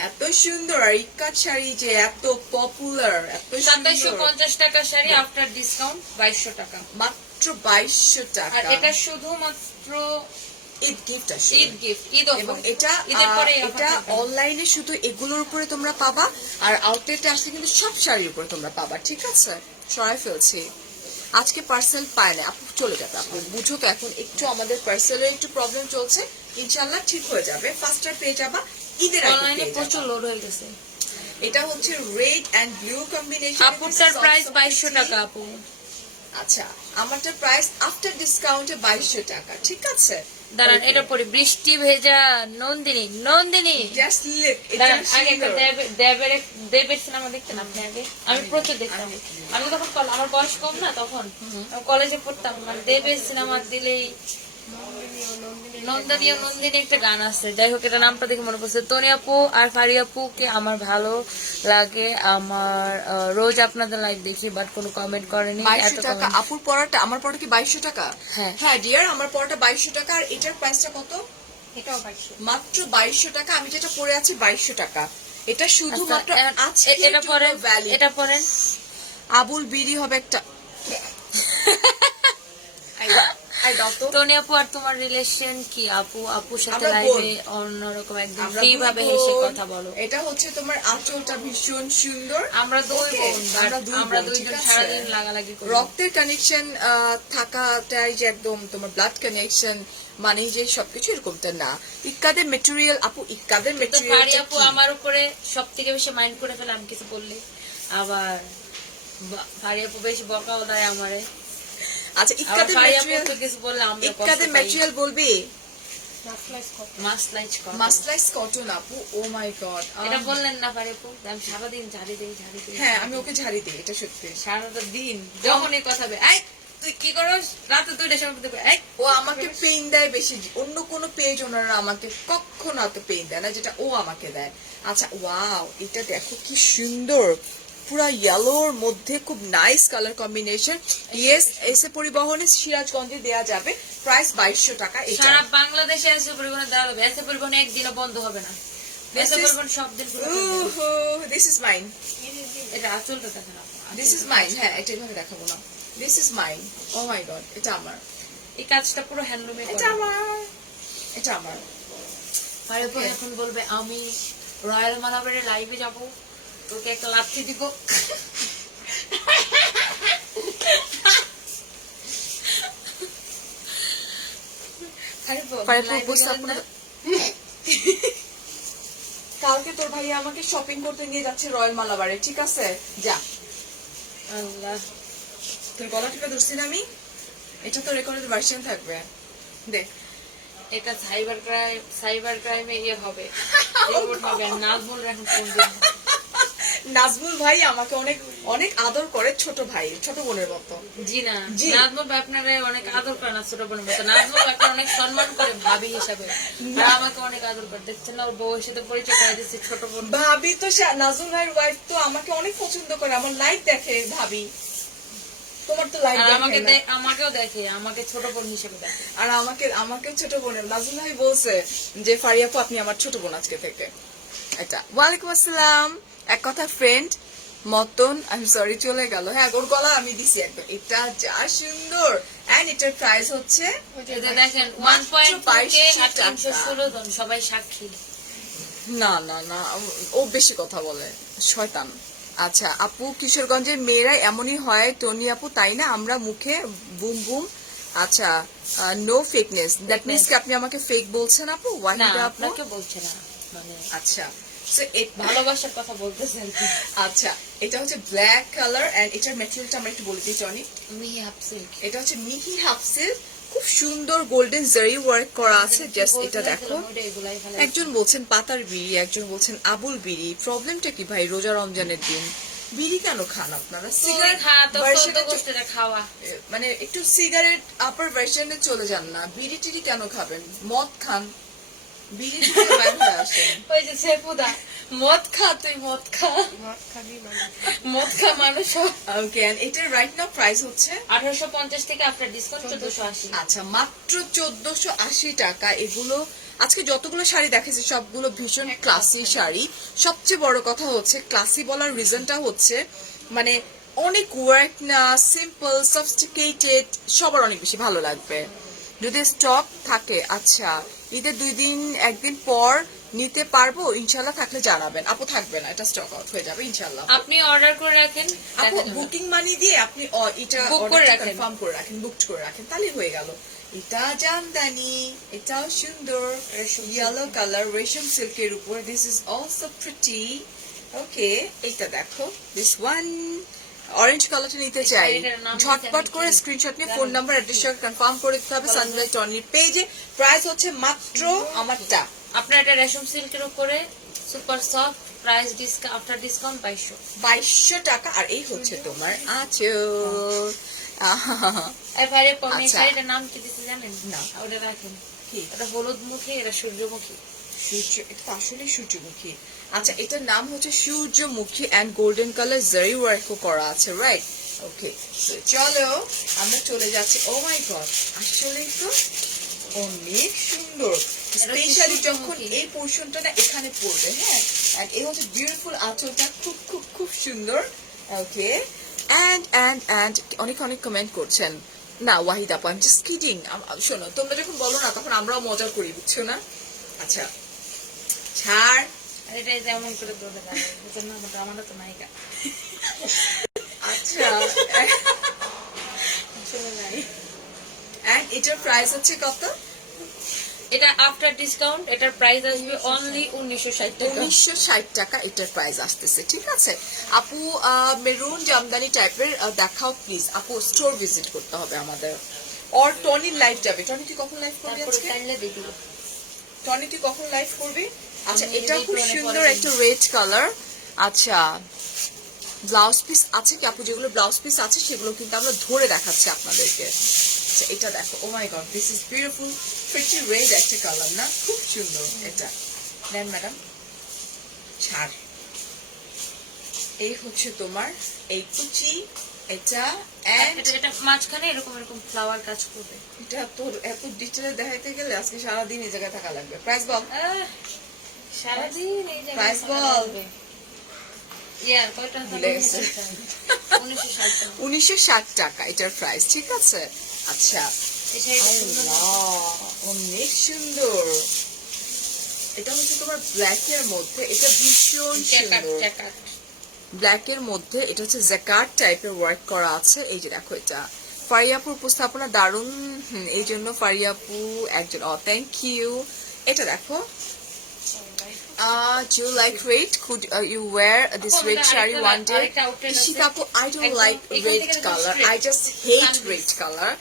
এত সুন্দর। আর ইক্কাত শাড়ি যে এত পপুলার, এত সুন্দর। 2750 টাকা শাড়ি আফটার ডিসকাউন্ট 2200 টাকা। মাত্র মাত্র 2200 আর টাকা। এটা শুধুমাত্র ঈদ গিফট আসে ঈদ গিফট, ঈদ offer। এবং এটা ঈদের পরে এই offer এটা থাকবে। অনলাইনে শুধু এগুলোর উপরে তোমরা পাবা, আর আউটলেটে আসলে কিন্তু সব শাড়ির উপরে তোমরা পাবা। ঠিক আছে, সরাই ফেলছি। আজকে পার্সেল পায় না আপু, চলে যাবে আপু, বুঝো তো এখন একটু আমাদের পার্সেলের একটু প্রবলেম চলছে, ইনশাআল্লাহ ঠিক হয়ে যাবে, ফাস্টার পেয়ে যাবা, ঈদের আগে অনলাইনে পেয়ে প্রচুর যাবা। লোড হয়ে গেছে। এটা হচ্ছে রেড এন্ড ব্লু কম্বিনেশন। আপুটার প্রাইস 2200 টাকা আপু। আচ্ছা, আমারটা প্রাইস আফটার ডিসকাউন্টে 2200 টাকা। ঠিক আছে, দাঁড়ান, এটা পরে বৃষ্টি ভেজা নন্দিনী, নন্দিনী জাস্ট লুক, এটা দাঁড়ান, আগে একটা সুন্দর। দেবের সিনেমা দেখতেন আপনি আগে? আমি প্রচুর দেখতাম। আমি তখন আমার বয়স কম না, তখন কলেজে পড়তাম, মানে দেবের সিনেমা দিলেই নন্দিনী ও নন্দিনী একটা গান আছে, যাই হোক এটা নামটা দেখে মনে পড়ছে। তনি আপু আর ফারি আপুকে আমার ভালো লাগে, আমার রোজ আপনাদের লাইভ দেখি, বাট কোনো কমেন্ট করেনি। 2200 এত টাকা comment- আপুর পড়াটা, আমার পড়া কি 2200 টাকা? হ্যাঁ। হ্যাঁ ডিয়ার, আমার পড়াটা 2200 টাকা। আর এটার প্রাইসটা কত? এটাও 2200। মাত্র 2200 টাকা। আমি যেটা পরে আছি 2200 টাকা। এটা শুধুমাত্র আচ্ছা, আজকে এটা পরেন, এটা পরেন। আবুল বিড়ি হবে একটা। আই দাও তো। টনি আপু আর তোমার রিলেশন কি? আপুর সাথে আমরা লাইভে বোন। অন্যরকম একদম আমরা ফ্রি দুই ভাবে বোন। হেসে কথা বলো। এটা হচ্ছে তোমার আঁচলটা ভীষণ সুন্দর। আমরা দুই Okay, বোন, আমরা দুই আমরা বোন, ঠিক দুইজন আছে? সারাদিন লাগালাগি করি। রক্তের কানেকশন থাকাটাই যে একদম তোমার ব্লাড কানেকশন মানে যে সবকিছু এরকমটা না। ইক্কাদের মেটেরিয়াল আপু, ইক্কাদের তো মেটেরিয়াল ফারি আপু আমার উপরে সব থেকে বেশি মাইন্ড করে ফেলে আমি কিছু বললে, আবার ফারি আপু বেশি বকাও দেয় আমারে। আচ্ছা, আবার ইক্কাদের ফারি আপু মেটেরিয়াল, তো কিছু বললে আমরা ইক্কাদের মেটেরিয়াল বলবি মাসলাইজ কর। মাসলাইস কটন আপু। ও মাই গড, এটা বললেন না ফারি আপু? আমি সারাদিন ঝাড়ি দিই। হ্যাঁ আমি ওকে ঝাড়ি দিই, এটা সত্যি। সারাটা দিন যখন এই কথা বে, এই তুই কি করস রাতে 2টার সময় দেখো, এই ও আমাকে পেইন দেয় বেশি, অন্য কোন পেজ ওনারা আমাকে কখনো এত পেইন দেয় না যেটা ও আমাকে দেয়। আচ্ছা ওয়াও, এটা দেখো কি সুন্দর, পুরা ইয়েলোর মধ্যে খুব নাইস কালার কম্বিনেশন। ইয়েস, এসে পরিবহনে সিরাজগঞ্জে দেয়া যাবে, প্রাইস 2200 টাকা। এটা সারা বাংলাদেশে এসে পরিবহনে দেওয়া হবে। এসে পরিবহনে একদিনও বন্ধ হবে না। এসে পরিবহন সব দিন খোলা থাকবে। দিস ইজ মাইন, এটা আঁচলটা দেখেন আপু। This is mine. হ্যাঁ এটা এভাবে দেখাবো না, this is mine. Oh my god, এটা আমার, এই কাজটা পুরো হ্যান্ডলুমে এটা আমার, এটা আমার। আর এরপর এখন বলবে আমি রয়্যাল মালাবারের লাইভে যাব, তোকে একটা লাথি দিব। আরে ফারিয়াপুর বসে আপনার কালকে তোর ভাই আমাকে শপিং করতে নিয়ে যাচ্ছে রয়্যাল মালাবারে, ঠিক আছে? যা। আল্লাহ, তোর গলা টিপে ধরছি না আমি? এটা তো রেকর্ডেড ভার্সন থাকবে, দেখ। এটা সাইবার ক্রাইমে ইয়ে হবে, রিপোর্ট হবে। নাজমুল এখন ফোন দিন। নাজমুল ভাই আমাকে অনেক অনেক আদর করে, ছোট ভাই, ছোট বোনের মতো। জি না, জি। নাজমুল ভাই আপনারে অনেক আদর করে না ছোট বোনের মতো। নাজমুল ভাই আপনার অনেক সম্মান করে ভাবি হিসাবে, আর আমাকে অনেক আদর করে। দেখছেন না, ওর বউয়ের সাথে পরিচয় করে দিচ্ছে ছোট বোন। ভাবি তো নাজমুল ভাইয়ের ওয়াইফ তো আমাকে অনেক পছন্দ করে, আমার লাইভ দেখে ভাবি। তোমার তো লাইভ আর দেখে না। আমাকেও দেখে, আমাকে ছোট বোন হিসেবে দেখে। আর আমাকে ছোট বোনের নাজমুল ভাই বলছে যে ফারিয়াপু আপনি আমার ছোট বোন আজকে থেকে। এটা ওয়ালাইকুম আসসালাম, এক কথা ফ্রেন্ড মতন, আমি সরি চলে গেল। হ্যাঁ ওর গলা আমি দিছি একদম, এটা যা সুন্দর। এন্ড এটার প্রাইস হচ্ছে এটা দেখেন মাত্র 1.2K 2200 আর 316 জন, সবাই সাক্ষী। না না না, ও বেশি কথা বলে, শয়তান। আচ্ছা আপু, কিশোরগঞ্জের মেয়েরা এমনই হয় টনি আপু, তাই না? আমরা মুখে বুম বুম। আচ্ছা, নো ফেকনেস, দ্যাট মিন্স কি আপনি আমাকে ফেক বলছেন আপু? না, ওয়াহিদা আপু, আপনাকে বলছে না, মানে আচ্ছা so ভালোবাসার কথা বলতেছেন কি? আচ্ছা এটা হচ্ছে ব্ল্যাক কালার এন্ড এটার ম্যাটেরিয়ালটা আমরা একটু বলে দিই টনি। মিহি হাফ সিল্ক। এটা হচ্ছে মিহি হাফ সিল্ক, খুব সুন্দর গোল্ডেন জারি ওয়ার্ক করা আছে। জাস্ট এটা দেখো। একজন বলছেন পাতার বিড়ি, একজন বলছেন আবুল বিড়ি। প্রবলেমটা কি ভাই, রোজা রমজানের দিন বিড়ি কেন খান আপনারা? সিগারেট খাওয়া, মানে একটু সিগারেট আপার ভার্সনে চলে যান না, বিড়ি টিড়ি কেন খাবেন? মদ খান, বিড়ি টিড়ি বের হয়ে আসেন। ওই যে সেপুদা মদ খা, তুই মদ খা, মদ খা মানুষ। ওকে, এটার রাইট নাও প্রাইস হচ্ছে 1850 থেকে আপনার ডিসকাউন্ট 1480। আচ্ছা মাত্র 1480 টাকা। এগুলো আজকে যতগুলো শাড়ি দেখেছি সবগুলো ভীষণ ক্লাসি শাড়ি। সবচেয়ে বড় কথা হচ্ছে ক্লাসি বলার রিজনটা হচ্ছে মানে অনেক ওয়ার্ক না, সিম্পল, সফিস্টিকেটেড, সবার অনেক বেশি ভালো লাগবে যদি স্টক থাকে। আচ্ছা, ঈদের 2 দিন 1 দিন পর নিতে পারবো ইনশাল্লাহ, থাকলে জানাবেন। আপু থাকবে না, এটা স্টক আউট হয়ে যাবে ইনশাল্লাহ। আপনি অর্ডার করে রাখেন, আপু দেখা যাবে। বুকিং মানি দিয়ে আপনি এটা Book করে রাখেন। কনফার্ম করে রাখেন, বুক করে রাখেন, তাহলে হয়ে গেল। এটা জামদানি, এটাও সুন্দর, ইয়েলো কালার রেশম সিল্কের উপর। This is also pretty. Okay, এইটা দেখো, দিস ওয়ান অরেঞ্জ কালারটা নিতে চাই, এটার নাম ঝটপট জানি করে কি? স্ক্রিনশট নিয়ে ফোন নাম্বার অ্যাড্রেস কনফার্ম করে দিতে হবে সানলাইট টনির পেজে। প্রাইস হচ্ছে মাত্র আমারটা আপনার এটা রেশম সিল্কের উপরে super soft, price discount after discount 2200। 2200 টাকা। আর এই হচ্ছে তোমার আঁচল। এবারে পমনি আচ্ছা। শাড়িটার নাম কি দিতে জানেন? না। ওটা রাখেন। কি? এটা হলুদ মুখী, এটা সূর্যমুখী। সূর্য, এটা তো আসলে সূর্যমুখী। আচ্ছা, এটার নাম হচ্ছে সূর্যমুখী এন্ড গোল্ডেন কালার জারি ওয়ার্ক করা আছে, রাইট? ওকে, চলো আমরা চলে যাচ্ছি। ও মাই গড, আসলে তো অনেক সুন্দর, স্পেশালি যখন সূর্যমুখী। এই পোর্শনটা না এখানে পড়বে। হ্যাঁ, এন্ড এই হচ্ছে বিউটিফুল আঁচলটা, খুব খুব খুব সুন্দর। ওকে, এন্ড অনেক অনেক কমেন্ট করছেন। না ওয়াহিদ আপু, আমি জাস্ট কিডিং। শোনো, তোমরা যখন বলো না তখন আমরাও মজা করি, বুঝছো না? আচ্ছা, ছাড়। আর এটা যেমন করে ধরে রাখে, এটা না আমারও তো নায়িকা। আচ্ছা, আসলে নাই। এন্ড এটার প্রাইস হচ্ছে কত? এটা আফটার ডিসকাউন্ট, এটার প্রাইস আসবে অনলি 1960 টাকা। 1960 টাকা এটার প্রাইস আসতেছে, ঠিক আছে? আপু মেরুন জামদানি টাইপের দেখাও প্লিজ। আপু স্টোর ভিজিট করতে হবে আমাদের, অর টনির লাইভ যাবে। টনি তুই কখন লাইভ করবি তারপরে আজকে? চাইলে দেখবো। টনি তুই কখন লাইভ করবি? আচ্ছা, আমি এটা খুব দেখবো, সুন্দর পরে একটা রেড কালার। আচ্ছা, ব্লাউজ পিস আছে কি আপু? যেগুলো ব্লাউজ পিস আছে সেগুলো কিন্তু আমরা ধরে দেখাচ্ছি আপনাদেরকে। আচ্ছা, এটা দেখো, oh my god, this is beautiful, pretty red একটা কালার না, খুব সুন্দর। এটা নেন ম্যাডাম, ছাড়। এই হচ্ছে তোমার এই কুচি, এটা এন্ড এটা মাঝখানে এরকম এরকম ফ্লাওয়ার কাজ করবে। এটা তোর এত ডিটেলে দেখাইতে গেলে আজকে সারাদিন এই জায়গায় থাকা লাগবে। প্রাইস বল। সারাদিন এই জায়গায় Price থাকা বল। লাগবে। ইয়ার কয়টা ভুলে গেছে। 1960 টাকা। 1960 টাকা এটার প্রাইস, ঠিক আছে? আচ্ছা, এই শাড়িটা সুন্দর না? আল্লাহ, অনেক সুন্দর। এটা হচ্ছে তোমার ব্ল্যাক এর মধ্যে, এটা ভীষণ জ্যাকার্ড, সুন্দর। জ্যাকার্ড। ব্ল্যাক এর মধ্যে এটা হচ্ছে জ্যাকার্ড টাইপের ওয়ার্ক করা আছে। এই যে দেখো, এটা ফারিয়াপুর উপস্থাপনা দারুণ, এই জন্য ফারিয়াপু একজন। Thank you. এটা দেখো, do you like red? Could you wear this আপু, red আমাদের shari আরেকটা one day? আরেকটা outfit আছে। Ishika আপু, I don't একদম like এখান red থেকে একদম color. straight। I just hate Sunbeam। red color.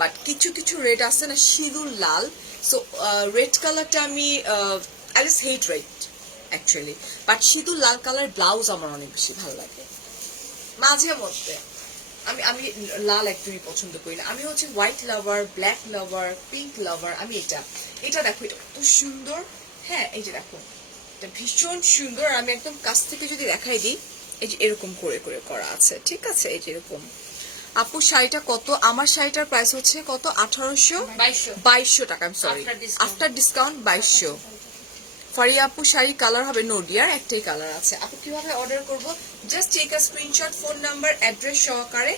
But কিছু কিছু red আছে না সিঁদুর লাল, so red কালারটা আমি I just hate red actually. But সিঁদুর লাল কালার ব্লাউজ আমার অনেক বেশি ভালো লাগে মাঝে মধ্যে। আমি আমি লাল একদমই পছন্দ করি না। আমি হচ্ছে হোয়াইট লাভার, ব্ল্যাক লাভার, পিঙ্ক লাভার। আমি এটা এটা দেখো, এটা কত সুন্দর। হ্যাঁ, এই যে দেখো, এটা ভীষণ সুন্দর। আমি একদম কাছ থেকে যদি দেখাই দিই, এই যে এরকম করে করে করা আছে, ঠিক আছে? এই যে এরকম। আপু শাড়িটা কত? আমার শাড়িটার প্রাইস হচ্ছে কত? 1800 2200 টাকা। আমি sorry, After discount। After discount 2200। Faria আপু শাড়ি কালার হবে নোডিয়ার, একটাই কালার আছে। আপু কিভাবে অর্ডার করব? Just take a screenshot, phone number, address সহকারে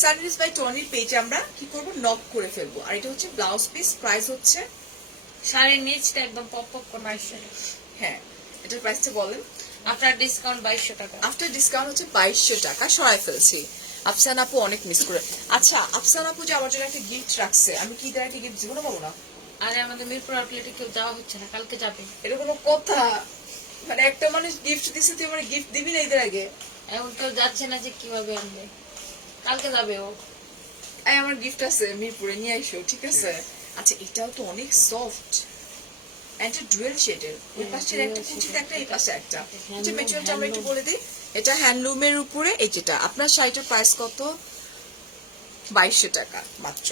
সানরাইজ বাই টনির পেজে আমরা কি করব, নক করে ফেলবো। আর এটা হচ্ছে ব্লাউজ পিস, প্রাইস হচ্ছে, শাড়ির নিচটা একদম পপ পপ করে 2200 টাকা। হ্যাঁ, এটার প্রাইসটা বলেন। আফটার ডিসকাউন্ট 2200 টাকা। আফটার ডিসকাউন্ট হচ্ছে 2200 টাকা, সরাই ফেলছি। আফসান আপু অনেক মিস করে। আচ্ছা, আফসান আপু যে আমার জন্য একটা গিফট রাখছে, আমি কি তার একটা গিফট জীবনে পাবো না? আরে আমাদের মিরপুর আউটলেটে কেউ যাওয়া হচ্ছে না, কালকে যাবে। এটা কোনো কথা? মানে একটা মানুষ গিফট দিছে, তুই আমার গিফট দিবি না এদের আগে? এখন কেউ যাচ্ছে না যে কিভাবে আনবে, কালকে যাবে ও। এই আমার গিফট আছে, মিরপুরে নিয়ে আইসো, ঠিক আছে? আচ্ছা, এটাও তো অনেক সফট, এটা ডুয়েল শেডের। ওই পাশে একটা কুচিতে একটা, এই পাশে একটা। এটা মেচুয়ালটা আমরা একটু বলে দিই। এটা হ্যান্ডলুমের উপরে। এই যেটা আপনার শাড়িটার প্রাইস কত? 2200 টাকা মাত্র।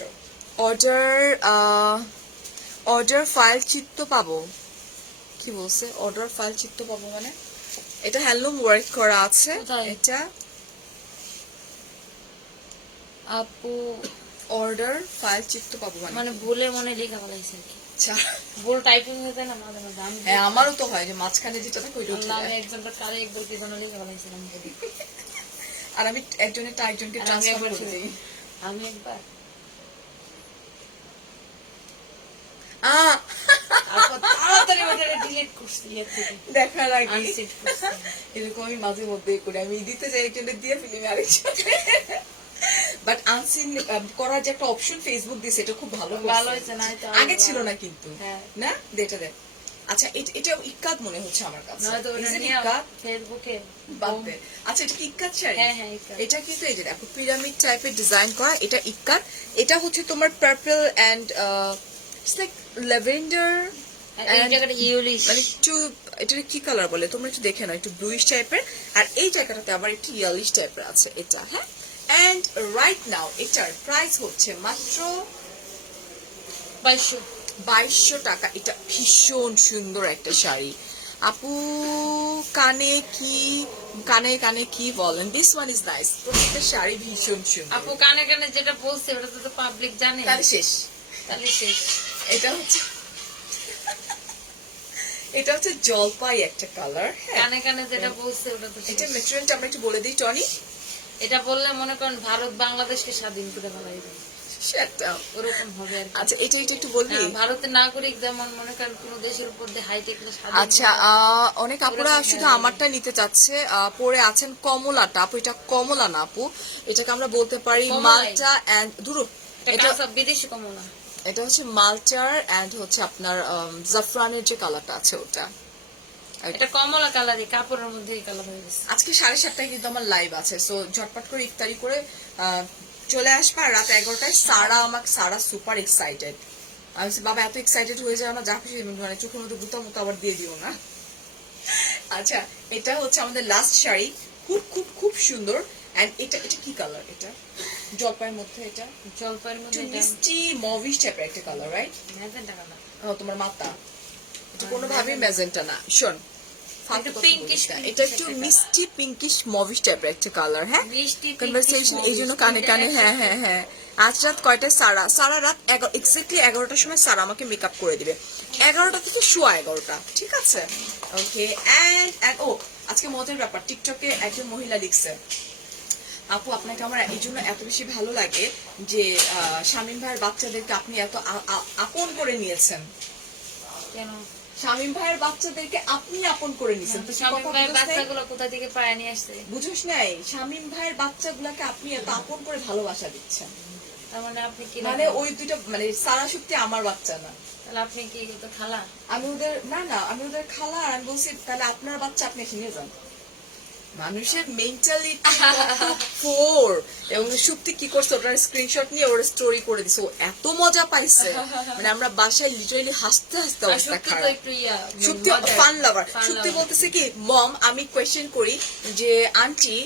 অর্ডার ফাইল চিত্ত পাবো? কি বলছে? অর্ডার ফাইল চিত্ত পাবো মানে? এটা হ্যান্ডলুম ওয়ার্ক করা আছে। কোথায়? এটা আপু অর্ডার ফাইল চিত্ত পাবো মানে? মানে ভুলে মনে লেখা ফেলাইছে আর কি। আচ্ছা, ভুল টাইপিং হতে না মাঝে মাঝে আমি হ্যাঁ আমারও তো হয় যে মাঝখানে যেটা থাকে ওইটা উঠে আমি যায়। একজনটা কারে একদল কি যেন লেখা ফেলাইছিলাম বলি। আর আমি একজনের একজনকে আর আমি ট্রান্সফার একবার করে ছিল। দিই। আমি একবার তারপর তাড়াতাড়ি ওটা ডিলিট করছি এর থেকে দেখার আগে আনসেট করছি। এরকম আমি মাঝে মধ্যে করি, আমি দিতে চাই একজনের দিয়ে ফিল্মে আরেকজন, বাট আনসিন করার যে একটা অপশন ফেসবুক দিছে, এটা খুব ভালো ভালো করছে। হয়েছে না এটা আগে ছিল না কিন্তু, হ্যাঁ। না এটা দেখ। আচ্ছা এটা ইক্কাত মনে হচ্ছে আমার কাছে, নয়তো ওটা Is it নিয়ে ইক্কাত? ফেসবুকে বাদ দে। আচ্ছা এটা কি ইক্কাত শাড়ি? হ্যাঁ, হ্যাঁ, ইক্কাত। এটা কিন্তু এই যে দেখো পিরামিড টাইপের ডিজাইন করা, এটা ইক্কাত। এটা হচ্ছে তোমার purple and it's like lavender, এই জায়গাটা ইউলিশ মানে একটু এটা কি কালার বলে তোমরা একটু দেখে নাও, একটু ব্লুইশ টাইপের, আর এই জায়গাটাতে আবার একটু ইয়েলিশ টাইপের আছে এটা, হ্যাঁ। এন্ড রাইট নাও এটার প্রাইস হচ্ছে মাত্র 2200 2200 টাকা। এটা ভীষণ সুন্দর একটা শাড়ি। আপু কানে কানে কি বলেন? This one is nice. প্রত্যেকটা শাড়ি ভীষণ সুন্দর। আপু কানে কানে যেটা বলছে ওটা তো পাবলিক জানে, তাহলে শেষ। তাহলে শেষ। এটা হচ্ছে এটা হচ্ছে জলপাই একটা কালার, হ্যাঁ। কানে কানে যেটা বলছে ওটা তো এটা শেষ। মেটেরিয়ালটা আমরা একটু বলে দিই টনি। এটা বললে মনে করেন ভারত বাংলাদেশকে স্বাধীন করে ফেলাই দেবে, সেটা ওরকম হবে আর কি। আচ্ছা এটা একটু বলবি। ভারতের নাগরিক যেমন মনে করেন কোন দেশের উপর দিয়ে হাইটেক আচ্ছা অনেক আপুরা শুধু আমারটা নিতে চাচ্ছে, পরে আছেন কমলাটা। আপু এটা কমলা না আপু, এটাকে আমরা বলতে পারি কমলাই। মাল্টা এন্ড দুরু। এটা বিদেশি কমলা। এটা হচ্ছে মাল্টার এন্ড হচ্ছে আপনার জাফরানের যে কালারটা আছে ওটা। এটা কমলা কালারই, কাপড়ের মধ্যে এই কালার হয়ে গেছে। আজকে 7:30 কিন্তু আমার লাইভ আছে, সো ঝটপট করে ইফতারি করে চলে আসবা। আর রাত 11টায় সারা সুপার এক্সাইটেড। আমি বলছি, বাবা এত এক্সাইটেড হয়ে যাও না, যা খুশি মানে চোখের মধ্যে গুতা মতো আবার দিয়ে দিও না। আচ্ছা এটা হচ্ছে আমাদের লাস্ট শাড়ি, খুব খুব খুব সুন্দর। এন্ড এটা কি কালার? এটা জলপাইয়ের মধ্যে, এটা জলপাইয়ের মধ্যে একটু এটা মিষ্টি মভিশ টাইপের একটা কালার, রাইট? Magenta colour. ও তোমার মাথা, এটা কোনোভাবেই ম্যাজেন্টা না, শোন ফালতু কথা pinkish, বলিস না। pinkish এটা একটু একটা মিষ্টি পিঙ্কিশ মভিশ টাইপের একটা কালার, হ্যাঁ। মিষ্টি কনভারসেশন এই জন্য কানে কানে, হ্যাঁ হ্যাঁ হ্যাঁ। আজ রাত কয়টায় সারা রাত এক্স্যাক্টলি 11টার সময় সারা আমাকে মেকআপ করে দিবে, 11টা থেকে সোয়া 11টা, ঠিক আছে? ওকে। এন্ড ও আজকে মজার ব্যাপার, টিকটকে একজন মহিলা লিখছে, আপু আপনাকে আমার এই জন্য এত বেশি ভালো লাগে যে শামীম ভাইয়ের বাচ্চাদেরকে আপনি এত আপন করে নিয়েছেন। কেন? শামীম ভাইয়ের বাচ্চাদেরকে আপনি আপন করে নিয়েছেন। তুই শামীম কথা ভাইয়ের বুঝোস নাই? বাচ্চাগুলো কোথা থেকে পায় নিয়ে আসছে? বুঝোস নাই? শামীম ভাইয়ের বাচ্চাগুলাকে আপনি এত আপন করে ভালোবাসা দিচ্ছেন, তার মানে আপনি কি মানে ওই দুইটা মানে সারা শক্তি আমার বাচ্চা না। তাহলে আপনি কি তো খালা? আমি ওদের খালা। আর আমি বলছি তাহলে আপনার বাচ্চা আপনি এসে নিয়ে যান। মানুষের মেন্টালিটি ফোর। এবং সত্যি কি করছে, ওটার স্ক্রিনশট নিয়ে ওর স্টোরি করে দিছে, ও এত মজা পাইছে, মানে আমরা বাসায় লিটারালি হাসতে হাসতে আর অবস্থা সত্যি তো খারাপ। একটু সত্যি ফান লাভার। সত্যি বলতেছে কি মম, আমি কোয়েশ্চেন করি যে আন্টি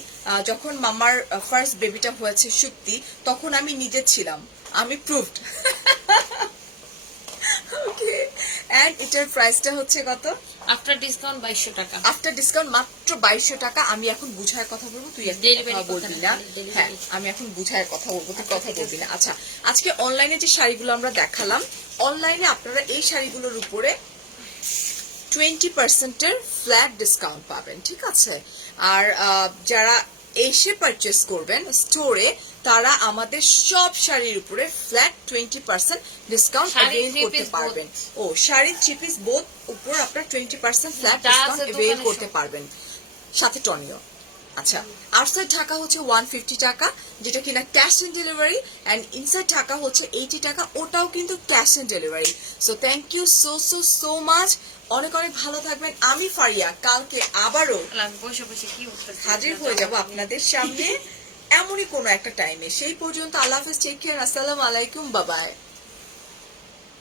যখন মামার ফার্স্ট বেবিটা হয়েছে সত্যি, তখন আমি নিজে ছিলাম, আমি প্রুভড। ওকে। এন্ড এটার প্রাইসটা হচ্ছে কত? আফটার ডিসকাউন্ট 2200 টাকা। আফটার ডিসকাউন্ট মাত্র 2200 টাকা। আমি এখন বুঝায় কথা বলবো, তুই একটা Delivery কথা বলবি কথা না। না, delivery। হ্যাঁ আমি এখন বুঝায় কথা বলবো, তুই কথা বলবি না। আচ্ছা আজকে অনলাইনে যে শাড়িগুলো আমরা দেখালাম, অনলাইনে আপনারা এই শাড়িগুলোর উপরে 20% এর ফ্ল্যাট ডিসকাউন্ট পাবেন, ঠিক আছে? আর যারা এসে পারচেস করবেন স্টোরে, তারা আমাদের সব শাড়ির উপরে flat 20% discount sari avail three করতে piece পারবেন। ও শাড়ির 3 পিস বোথ উপর আপনার 20% ফ্ল্যাট যা আছে ডিসকাউন্ট অ্যাভেল দোকানে করতে সব। পারবেন, সাথে টনিও। আচ্ছা আউটসাইড ঢাকা হচ্ছে 150 টাকা, যেটা কিনা cash on delivery. And inside Dhaka হচ্ছে 80 টাকা, ওটাও কিন্তু cash on delivery. So thank you so much. অনেক অনেক ভালো থাকবেন। আমি ফারিয়া কালকে আবারও বসে বসে কি উঠতেছে হাজির হয়ে যাব আপনাদের সামনে এমনই কোনো একটা টাইমে। সেই পর্যন্ত আল্লাহ হাফেজ, টেক কেয়ার, আসসালামু আলাইকুম, বাবাই।